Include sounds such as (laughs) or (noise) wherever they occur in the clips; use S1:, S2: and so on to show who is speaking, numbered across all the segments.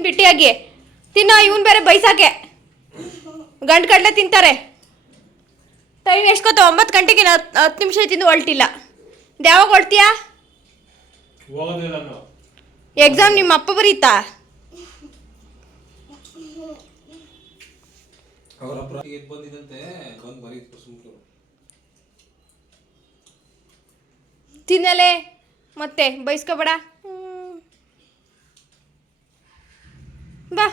S1: ತಿನ್ ಬಿಟ್ಟಿಯಾಗಿ. ತಿನ್ನೋ ಇವನ್ ಬೇರೆ ಬೈಸಾಕೆ. ಗಂಟು ಕಡಲೆ ತಿಂತಾರೆ. ಟೈಮ್ ಎಷ್ಟ್ಕೊತ ಒಂಬತ್ತು ಗಂಟೆಗೆ ಹತ್ತು ಹತ್ತು ನಿಮಿಷ ತಿಂದು ಹೊಲ್ಟಿಲ್ಲ. ಇದು ಯಾವಾಗ
S2: ನಾನು
S1: ಎಕ್ಸಾಮ್ ನಿಮ್ಮ ಅಪ್ಪ ಬರೀತಾ?
S3: ಅವರ ಎದ್ದು ಬಂದಿದಂತೆ ಬಂದು ಬರೀತು ಸುಮ್ಕು
S1: ತಿನ್ನಲೆ? ಮತ್ತೆ ಬೈಸ್ಕೋಬೇಡ? ಬಾ.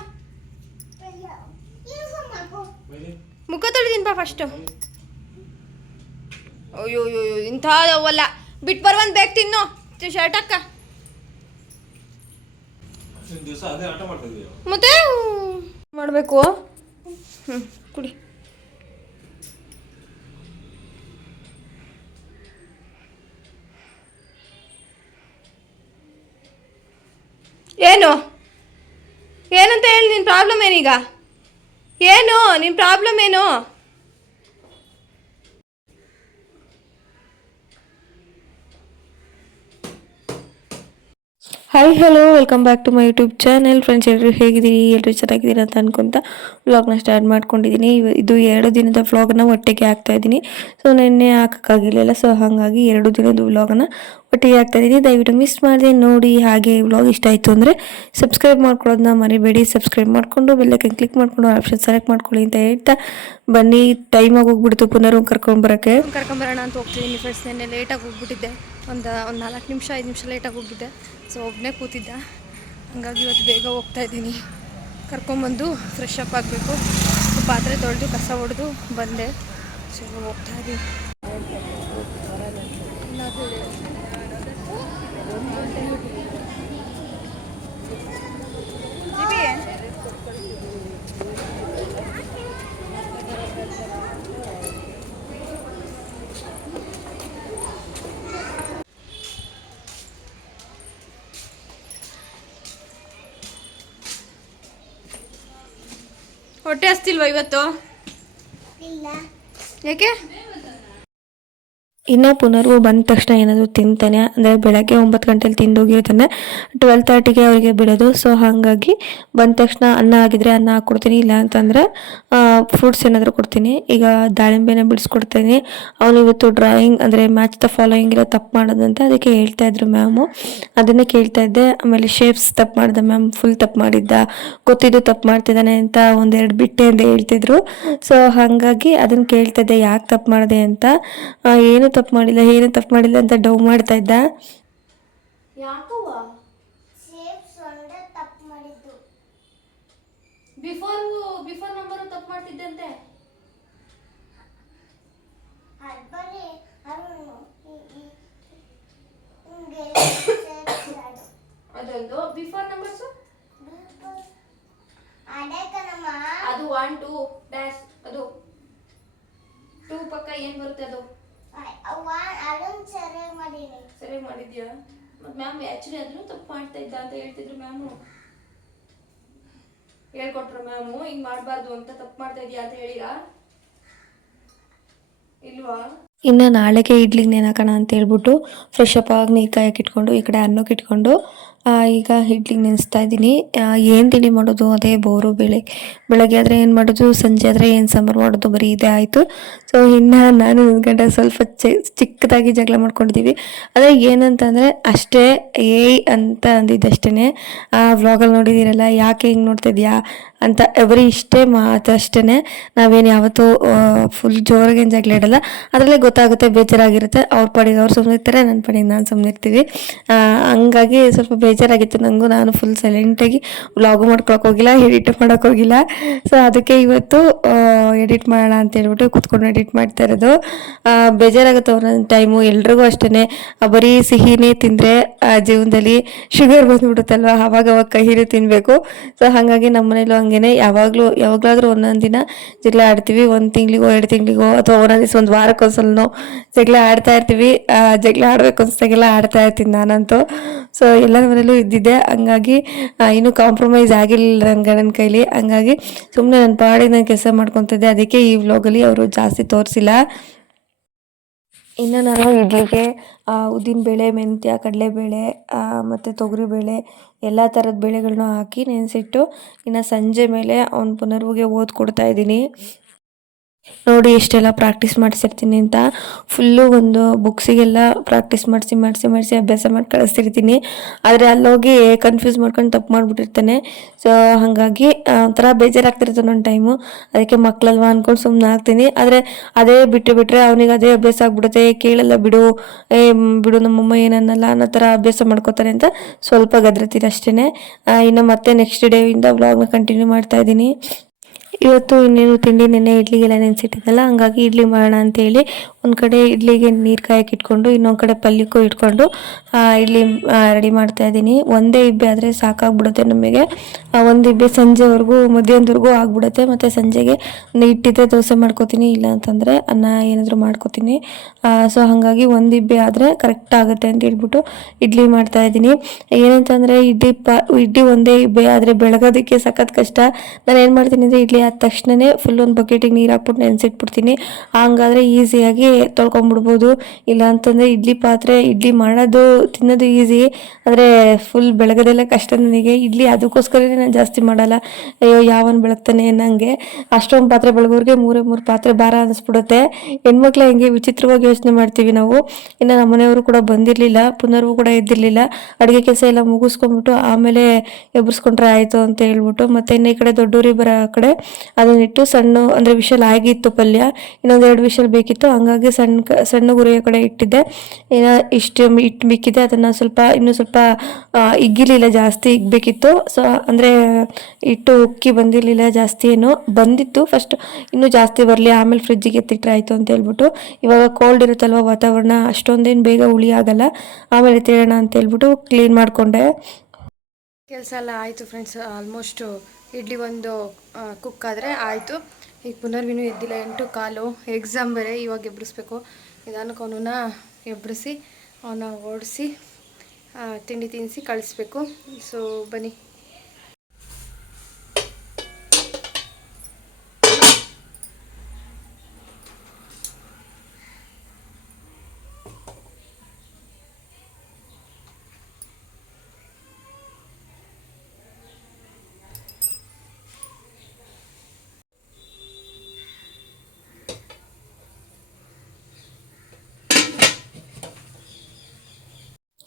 S1: ಮುಖ ತೊಳಿದೀನಿ ಬಾ ಫಸ್ಟು ಅಯ್ಯೋ ಅಯ್ಯೋ ಅಯ್ಯೋ ಇಂಥವಲ್ಲ ಬಿಟ್ಟು ಬರುವಂತ ಬೇಕು ತಿನ್ನು ಶರ್ಟ್ ಅಕ್ಕ ಮತ್ತೆ? ಮಾಡಬೇಕು. ಹ್ಞೂ ಕುಡಿ ಏನು ಏನಂತ ಹೇಳಿ ನಿನ್ನ ಪ್ರಾಬ್ಲಮ್ ಏನೀಗ? ಏನು? ನಿನ್ನ ಪ್ರಾಬ್ಲಮ್ ಏನು?
S4: Hi hello welcome back to my YouTube channel friends ಎಲ್ಲರೂ ಹೇಗಿದ್ದೀರಿ? ಎಲ್ಲರೂ ಚೆನ್ನಾಗಿದ್ದೀರಿ ಅಂತ ಅನ್ಕೊಂತ ವ್ಲಾಗ್ನ ಸ್ಟಾರ್ಟ್ ಮಾಡ್ಕೊಂಡಿದ್ದೀನಿ. ಇದು ಎರಡು ದಿನದ ವ್ಲಾಗ್ನ ಒಟ್ಟಿಗೆ ಹಾಕ್ತಾ ಇದ್ದೀನಿ. ಸೊ ನಿನ್ನೆ ಹಾಕೋಕ್ಕಾಗಿರಲಿಲ್ಲ ಸೊ ಹಾಗಾಗಿ ಎರಡು ದಿನದ ವ್ಲಾಗ್ನ ಒಟ್ಟಿಗೆ ಹಾಕ್ತಾ ಇದ್ದೀನಿ. ದಯವಿಟ್ಟು ಮಿಸ್ ಮಾಡಿದೆ, ನೋಡಿ ಹಾಗೆ ವ್ಲಾಗ್ ಇಷ್ಟ ಆಯಿತು ಅಂದರೆ ಸಬ್ಸ್ಕ್ರೈಬ್ ಮಾಡ್ಕೊಳ್ಳೋದನ್ನ ಮರಿಬೇಡಿ. ಸಬ್ಸ್ಕ್ರೈಬ್ ಮಾಡಿಕೊಂಡು ಬೆಲ್ಲೈಕನ್ ಕ್ಲಿಕ್ ಮಾಡಿಕೊಂಡು ಆಪ್ಷನ್ ಸೆಲೆಕ್ಟ್ ಮಾಡ್ಕೊಳ್ಳಿ ಅಂತ ಹೇಳ್ತಾ ಬನ್ನಿ ಟೈಮ್ ಆಗೋಗ್ಬಿಡ್ತು ಪುನರ್ ಬರಕ್ಕೆ.
S1: ಕರ್ಕೊಂಡ್ ಕರ್ಕೊಂಬರೋಣ ಅಂತ ಹೋಗ್ತಿದ್ದೀನಿ ಫ್ರೆಂಡ್ಸ್ ನೆನ್ನೆ ಲೇಟಾಗಿ ಹೋಗ್ಬಿಟ್ಟಿದ್ದೆ. ಒಂದು ಒಂದು ನಾಲ್ಕು ನಿಮಿಷ, ಐದು ನಿಮಿಷ ಲೇಟಾಗಿ ಹೋಗಿದ್ದೆ ಸೊ ಒಬ್ಬನೇ ಕೂತಿದ್ದೆ. ಹಂಗಾಗಿ ಇವತ್ತು ಬೇಗ ಹೋಗ್ತಾ ಇದ್ದೀನಿ. ಕರ್ಕೊಂಬಂದು ಫ್ರೆಶ್ ಅಪ್ ಆಗಬೇಕು. ಪಾತ್ರೆ ತೊಳೆದು, ಕಸ ಹೊಡೆದು ಬಂದೆ. ಸೊ ಹೋಗ್ತಾ ಇದ್ದೀನಿ. ಹೊಟ್ಟೆ ಹಸ್ತಿಲ್ವಾ ಇವತ್ತು? ಯಾಕೆ?
S4: ಇನ್ನು ಪುನರ್ವು ಬಂದ ತಕ್ಷಣ ಏನಾದರೂ ತಿಂತಾನೆ ಅಂದರೆ ಬೆಳಗ್ಗೆ ಒಂಬತ್ತು ಗಂಟೆಲಿ ತಿಂದೋಗಿರ್ತಾನೆ ಟ್ವೆಲ್ ತರ್ಟಿಗೆ ಅವರಿಗೆ ಬಿಡೋದು. ಸೊ ಹಾಗಾಗಿ ಬಂದ ತಕ್ಷಣ ಅನ್ನ ಆಗಿದ್ರೆ ಅನ್ನ ಹಾಕ್ಕೊಡ್ತೀನಿ ಇಲ್ಲ ಅಂತಂದರೆ ಫ್ರೂಟ್ಸ್ ಏನಾದರೂ ಕೊಡ್ತೀನಿ. ಈಗ ದಾಳಿಂಬೆನ ಬಿಡಿಸ್ಕೊಡ್ತೀನಿ. ಅವನು ಇವತ್ತು ಡ್ರಾಯಿಂಗ್ ಅಂದರೆ ಮ್ಯಾಚ್ ದ ಫಾಲೋಯಿಂಗ್ ಇರೋ ತಪ್ಪು ಮಾಡೋದಂತೆ ಅದಕ್ಕೆ ಹೇಳ್ತಾ ಇದ್ರು ಮ್ಯಾಮು ಅದನ್ನೇ ಕೇಳ್ತಾ ಇದ್ದೆ. ಆಮೇಲೆ ಶೇಪ್ಸ್ ತಪ್ಪು ಮಾಡಿದೆ ಮ್ಯಾಮ್ ಫುಲ್ ತಪ್ಪು ಮಾಡಿದ್ದ. ಗೊತ್ತಿದ್ದು ತಪ್ಪು ಮಾಡ್ತಿದ್ದಾನೆ ಅಂತ ಒಂದೆರಡು ಬಿಟ್ಟೆ ಅಂತ ಹೇಳ್ತಿದ್ರು. ಸೊ ಹಾಗಾಗಿ ಅದನ್ನು ಕೇಳ್ತಾ ಇದ್ದೆ. ಯಾಕೆ ತಪ್ಪು ಮಾಡಿದೆ ಅಂತ. ಏನು ತಪ್ಪು ಮಾಡಿಲ್ಲ, ಏನು ತಪ್ಪು ಮಾಡಿಲ್ಲ ಅಂತ ಡೌ ಮಾಡ್ತಾ ಇದ್ದ.
S1: ಬಿಫೋರ್ ನಂಬರ್ ತಪ್ಪು ಮಾಡ್ತಿದ್ದಂತೆ ಅದೊಂದು ಬಿಫೋರ್ ನಂಬರ್ಸ್ ಅದು ಒನ್ ಟೂ ಡ್ಯಾಶ್ ಅದು ಟೂ ಪಕ್ಕ ಏನ್ ಬರುತ್ತೆ ಅದು? ಸರಿ ಮಾಡಿದ್ಯಾ? ಮತ್ ಮ್ಯಾಮ್ ಆಕ್ಚುಲಿ ಅದನ್ನು ತಪ್ಪು ಮಾಡ್ತಾ ಇದ್ದ ಅಂತ ಹೇಳ್ತಿದ್ರು ಮ್ಯಾಮು ಹೇಳ್ಕೊಟ್ರು ಮ್ಯಾಮು ಹಿಂಗ್ ಮಾಡಬಾರ್ದು ಅಂತ ತಪ್ಪು ಮಾಡ್ತಾ ಇದೀಯಾ ಅಂತ ಹೇಳಿರಾ? ಇಲ್ವಾ?
S4: ಇನ್ನು ನಾಳೆಗೆ ಇಡ್ಲಿಗೆ ನೇನು ಅಂತ ಹೇಳ್ಬಿಟ್ಟು ಫ್ರೆಶ್ ಅಪ್ ಆಗಿ ನೀರು ಕಾಯಕ್ಕೆ ಇಟ್ಕೊಂಡು ಈ ಕಡೆ ಅನ್ನಕ್ಕೆ ಇಟ್ಕೊಂಡು ಈಗ ಇಡ್ಲಿಗೆ ನೆನೆಸ್ತಾ ಇದ್ದೀನಿ. ಏನು ತಿಂಡಿ ಮಾಡೋದು? ಅದೇ ಬೋರು ಬೆಳೆ. ಬೆಳಗ್ಗೆ ಆದರೆ ಏನು ಮಾಡೋದು? ಸಂಜೆ ಆದರೆ ಏನು ಸಾಂಬಾರು ಮಾಡೋದು? ಬರೀ ಇದೇ ಆಯಿತು. ಸೊ ಇನ್ನು ನಾನು ಗಂಡ ಸ್ವಲ್ಪ ಚಿ, ಚಿಕ್ಕದಾಗಿ ಜಗಳ ಮಾಡ್ಕೊಂಡಿದ್ದೀವಿ ಆದರೆ ಏನಂತಂದರೆ ಅಷ್ಟೇ ಏಯ್ ಅಂತ ಅಂದಿದ್ದಷ್ಟೇ ಆ ವ್ಲಾಗಲ್ಲಿ ನೋಡಿದ್ದೀರಲ್ಲ ಯಾಕೆ ಹಿಂಗೆ ನೋಡ್ತಾ ಇದೆಯಾ ಅಂತ ಬರೀ ಇಷ್ಟೇ ಮಾತು ಅಷ್ಟೇ ನಾವೇನು ಯಾವತ್ತೂ ಫುಲ್ ಜೋರಾಗಿ ಏನು ಜಗಳ ಇಡಲ್ಲ. ಅದರಲ್ಲೇ ಗೊತ್ತಾಗುತ್ತೆ, ಬೇಜಾರಾಗಿರುತ್ತೆ. ಅವ್ರ ಪಾಡಿಗೆ ಅವ್ರು ಸುಮ್ಮನೆ ಇರ್ತಾರೆ ನನ್ನ ಪಾಡಿಗೆ ನಾನು ಸುಮ್ಮನೆ ಇರ್ತೀವಿ ಹಂಗಾಗಿ ಸ್ವಲ್ಪ ಬೇಜಾರಾಗಿತ್ತು. ನನಗೂ ನಾನು ಫುಲ್ ಸೈಲೆಂಟಾಗಿ ವ್ಲಾಗು ಮಾಡ್ಕೊಳಕ್ಕೆ ಹೋಗಿಲ್ಲ ಎಡಿಟ್ ಮಾಡೋಕೆ ಹೋಗಿಲ್ಲ. ಸೊ ಅದಕ್ಕೆ ಇವತ್ತು ಎಡಿಟ್ ಮಾಡೋಣ ಅಂತ ಹೇಳ್ಬಿಟ್ಟು ಕೂತ್ಕೊಂಡು ಎಡಿಟ್ ಮಾಡ್ತಾ ಇರೋದು. ಬೇಜಾರಾಗುತ್ತೆ ಒಂದೊಂದು ಟೈಮು ಎಲ್ರಿಗೂ ಅಷ್ಟೇ ಬರೀ ಸಿಹಿನೇ ತಿಂದರೆ ಜೀವನದಲ್ಲಿ ಶುಗರ್ ಬಂದ್ಬಿಡುತ್ತಲ್ವಾ? ಅವಾಗ ಅವಾಗ ಕಹಿನೇ ತಿನ್ನಬೇಕು ಸೊ ಹಾಗಾಗಿ ನಮ್ಮ ಮನೇಲೂ ಹಂಗೇನೆ. ಯಾವಾಗಲೂ, ಯಾವಾಗಲಾದರೂ ಒಂದೊಂದು ದಿನ ಜಗಳ ಆಡ್ತೀವಿ. ಒಂದು ತಿಂಗಳಿಗೋ, ಎರಡು ತಿಂಗಳಿಗೋ ಅಥವಾ ಒಂದೊಂದು ದಿವಸ ಒಂದು ವಾರಕ್ಕೊಂದ್ಸಲನೋ ಜಗಳ ಆಡ್ತಾ ಇರ್ತೀವಿ. ಜಗಳ ಆಡಬೇಕು ಅನ್ಸ್ದಾಗೆಲ್ಲ ಆಡ್ತಾ ಇರ್ತೀನಿ ನಾನಂತೂ. ಸೊ ಎಲ್ಲರ ಮನೇಲೂ ಇದ್ದಿದ್ದೆ ಹಂಗಾಗಿ ಆ, ಇನ್ನೂ ಕಾಂಪ್ರಮೈಸ್ ಆಗಿರಲಿಲ್ಲ ನನ್ನ ಗಂಡನ ಕೈಲಿ. ಹಂಗಾಗಿ ಸುಮ್ಮನೆ ನನ್ನ ಪಾಡಿಗೆ ನಾನು ಕೆಲಸ ಮಾಡ್ಕೊತಿದ್ದೆ ಅದಕ್ಕೆ ಈ ವ್ಲಾಗಲ್ಲಿ ಅವರು ಜಾಸ್ತಿ ತೋರಿಸಿಲ್ಲ. ಇನ್ನು ನಾನು ಇಡ್ಲಿಗೆ ಉದ್ದಿನಬೇಳೆ ಮೆಂತ್ಯ ಕಡಲೆಬೇಳೆ ಮತ್ತು ತೊಗರಿಬೇಳೆ ಎಲ್ಲ ಥರದ ಬೇಳೆಗಳನ್ನೂ ಹಾಕಿ ನೆನೆಸಿಟ್ಟು ಇನ್ನು ಸಂಜೆ ಮೇಲೆ ಅವ್ನು ಪುನರ್ವಿಗೆ ಓದಿ ಕೊಡ್ತಾ ಇದ್ದೀನಿ. ನೋಡಿ ಇಷ್ಟೆಲ್ಲ ಪ್ರಾಕ್ಟೀಸ್ ಮಾಡಿಸಿರ್ತೀನಿ ಅಂತ ಫುಲ್ಲು ಒಂದು ಬುಕ್ಸಿಗೆಲ್ಲ ಪ್ರಾಕ್ಟೀಸ್ ಮಾಡಿಸಿ ಮಾಡಿಸಿ ಮಾಡಿಸಿ ಅಭ್ಯಾಸ ಮಾಡಿ ಕಳಿಸ್ತಿರ್ತೀನಿ. ಆದರೆ ಅಲ್ಲೋಗಿ ಕನ್ಫ್ಯೂಸ್ ಮಾಡ್ಕೊಂಡು ತಪ್ಪು ಮಾಡಿಬಿಟ್ಟಿರ್ತಾನೆ. ಸೊ ಹಾಗಾಗಿ ಒಂಥರ ಬೇಜಾರಾಗ್ತಿರುತ್ತೆ ಒಂದು ಟೈಮು ಅದಕ್ಕೆ ಮಕ್ಕಳಲ್ವಾ ಅಂದ್ಕೊಂಡು ಸುಮ್ಮನೆ ಆಗ್ತೀನಿ. ಆದರೆ ಅದೇ ಬಿಟ್ಟು ಬಿಟ್ಟರೆ ಅವನಿಗೆ ಅದೇ ಅಭ್ಯಾಸ ಆಗ್ಬಿಡುತ್ತೆ. "ಏ, ಕೇಳಲ್ಲ ಬಿಡು. ಏ ಬಿಡು ನಮ್ಮಮ್ಮ ಏನನ್ನಲ್ಲ ಅನ್ನೋ ಥರ ಅಭ್ಯಾಸ ಮಾಡ್ಕೋತಾರೆ ಅಂತ ಸ್ವಲ್ಪ ಗದ್ರತೀನಿ ಅಷ್ಟೇ ಇನ್ನು ಮತ್ತೆ ನೆಕ್ಸ್ಟ್ ಡೇಯಿಂದ ವ್ಲಾಗ್ನ ಕಂಟಿನ್ಯೂ ಮಾಡ್ತಾ ಇದ್ದೀನಿ. ಇವತ್ತು ಇನ್ನೇನು ತಿಂಡಿ ನೆನ್ನೆ ಇಡ್ಲಿಗೆಲ್ಲ ನೆನೆಸಿಟ್ಟಿದ್ದಲ್ಲ, ಹಂಗಾಗಿ ಇಡ್ಲಿ ಮಾಡೋಣ ಅಂತೇಳಿ ಒಂದು ಕಡೆ ಇಡ್ಲಿಗೆ ನೀರು ಕಾಯಕ್ಕೆ ಇಟ್ಕೊಂಡು, ಇನ್ನೊಂದು ಕಡೆ ಪಲ್ಯಕ್ಕೂ ಇಟ್ಕೊಂಡು ಇಡ್ಲಿ ರೆಡಿ ಮಾಡ್ತಾ ಇದ್ದೀನಿ. ಒಂದೇ ಇಬ್ಬೆ ಆದರೆ ಸಾಕಾಗ್ಬಿಡುತ್ತೆ ನಮಗೆ. ಒಂದು ಇಬ್ಬೆ ಸಂಜೆವರೆಗೂ, ಮಧ್ಯಾಹ್ನದವರೆಗೂ ಆಗ್ಬಿಡುತ್ತೆ. ಮತ್ತು ಸಂಜೆಗೆ ಇಟ್ಟಿದ್ದೆ ದೋಸೆ ಮಾಡ್ಕೋತೀನಿ, ಇಲ್ಲ ಅಂತಂದರೆ ಅನ್ನ ಏನಾದರೂ ಮಾಡ್ಕೋತೀನಿ. ಸೊ ಹಾಗಾಗಿ ಒಂದು ಇಬ್ಬೆ ಆದರೆ ಕರೆಕ್ಟ್ ಆಗುತ್ತೆ ಅಂತ ಹೇಳ್ಬಿಟ್ಟು ಇಡ್ಲಿ ಮಾಡ್ತಾ ಇದ್ದೀನಿ. ಏನಂತಂದರೆ ಇಡ್ಲಿ ಪ, ಇಡ್ಲಿ ಒಂದೇ ಇಬ್ಬೆ ಆದರೆ ಬೆಳಗೋದಕ್ಕೆ ಸಖತ್ ಕಷ್ಟ. ನಾನು ಏನು ಮಾಡ್ತೀನಿ ಅಂದರೆ ಇಡ್ಲಿ ಆದ ತಕ್ಷಣನೇ ಫುಲ್ ಒಂದು ಬಕೆಟಿಗೆ ನೀರು ಹಾಕ್ಬಿಟ್ಟು ನೆನೆಸಿಟ್ಬಿಡ್ತೀನಿ. ಹಂಗಾದ್ರೆ ಈಸಿಯಾಗಿ ಇಲ್ಲ ಅಂತಂದರೆ ಇಡ್ಲಿ ಪಾತ್ರೆ, ಇಡ್ಲಿ ಮಾಡೋದು ತಿನ್ನೋದು ಈಸಿ ಆದರೆ ಫುಲ್ ಬೆಳಗದೆಲ್ಲ ಕಷ್ಟ ನನಗೆ. ಇಡ್ಲಿ ಅದಕ್ಕೋಸ್ಕರನೇ ನಾನು ಜಾಸ್ತಿ ಮಾಡಲ್ಲ. ಅಯ್ಯೋ, ಯಾವನ್ ಬೆಳಗ್ತಾನೆ ಅನ್ನಂಗೆ. ಅಷ್ಟೊಂದು ಪಾತ್ರೆ ಬೆಳಗೋರಿಗೆ ಮೂರೇ ಮೂರು ಪಾತ್ರೆ ಭಾರ ಅನಿಸ್ಬಿಡುತ್ತೆ. ಹೆಣ್ಮಕ್ಳು ಹೆಂಗೆ ವಿಚಿತ್ರವಾಗಿ ಯೋಚನೆ ಮಾಡ್ತೀವಿ ನಾವು. ಇನ್ನು ನಮ್ಮ ಮನೆಯವರು ಕೂಡ ಬಂದಿರಲಿಲ್ಲ, ಪುನರ್ವು ಕೂಡ ಇದ್ದಿರಲಿಲ್ಲ. ಅಡುಗೆ ಕೆಲಸ ಎಲ್ಲ ಮುಗಿಸ್ಕೊಂಡ್ಬಿಟ್ಟು ಆಮೇಲೆ ಎಬ್ಬರಿಸ್ಕೊಂಡ್ರೆ ಆಯಿತು ಅಂತ ಹೇಳ್ಬಿಟ್ಟು ಮತ್ತೆ ಇನ್ನು ಈ ಕಡೆ ದೊಡ್ಡೂರಿ ಬರೋ ಕಡೆ ಅದನ್ನಿಟ್ಟು ಸಣ್ಣ, ಅಂದರೆ ವಿಷಲ್ ಆಗಿತ್ತು ಪಲ್ಯ, ಇನ್ನೊಂದು ಎರಡು ವಿಷಲ್ ಬೇಕಿತ್ತು, ಹಂಗಾಗಿ ಸಣ್ಣ ಸಣ್ಣ ಗುರಿಯ ಕಡೆ ಇಟ್ಟಿದ್ದೆ. ಏನೋ, ಇಷ್ಟು ಇಟ್ಟು ಮಿಕ್ಕಿದೆ ಅದನ್ನು ಸ್ವಲ್ಪ, ಇನ್ನೂ ಸ್ವಲ್ಪ ಇಗ್ಗಿಲಿಲ್ಲ ಜಾಸ್ತಿ ಇಗ್ಬೇಕಿತ್ತು. ಸೊ, ಅಂದರೆ ಇಟ್ಟು ಉಕ್ಕಿ ಬಂದಿರಲಿಲ್ಲ ಜಾಸ್ತಿ ಏನು ಬಂದಿತ್ತು. ಫಸ್ಟ್ ಇನ್ನೂ ಜಾಸ್ತಿ ಬರಲಿ, ಆಮೇಲೆ ಫ್ರಿಜ್ಜಿಗೆ ಎತ್ತಿಟ್ರೆ ಆಯಿತು ಅಂತ ಹೇಳ್ಬಿಟ್ಟು, ಇವಾಗ ಕೋಲ್ಡ್ ಇರುತ್ತಲ್ವ ವಾತಾವರಣ, ಅಷ್ಟೊಂದೇನು ಬೇಗ ಉಳಿ ಆಗಲ್ಲ, ಆಮೇಲೆ ಎತ್ತಿಡೋಣ ಅಂತ ಹೇಳ್ಬಿಟ್ಟು ಕ್ಲೀನ್ ಮಾಡಿಕೊಂಡೆ.
S1: ಕೆಲಸ ಎಲ್ಲ ಆಯಿತು ಫ್ರೆಂಡ್ಸ್ ಆಲ್ಮೋಸ್ಟು ಇಡ್ಲಿ ಒಂದು ಕುಕ್ ಆದರೆ ಆಯಿತು. ಈಗ ಪುನರ್ವಿನೂ ಎದ್ದಿಲ್ಲ. ಎಂಟು ಕಾಲು ಎಕ್ಸಾಮ್ ಬೇರೆ ಇವಾಗ ಎಬ್ಬರಿಸ್ಬೇಕು ನಿಧಾನಕ್ಕೆ ಅವನನ್ನ ಎಬ್ಬರಿಸಿ ಅವನ್ನ ಓಡಿಸಿ ತಿಂಡಿ ತಿನ್ನಿಸಿ ಕಳಿಸ್ಬೇಕು. ಸೊ ಬನ್ನಿ.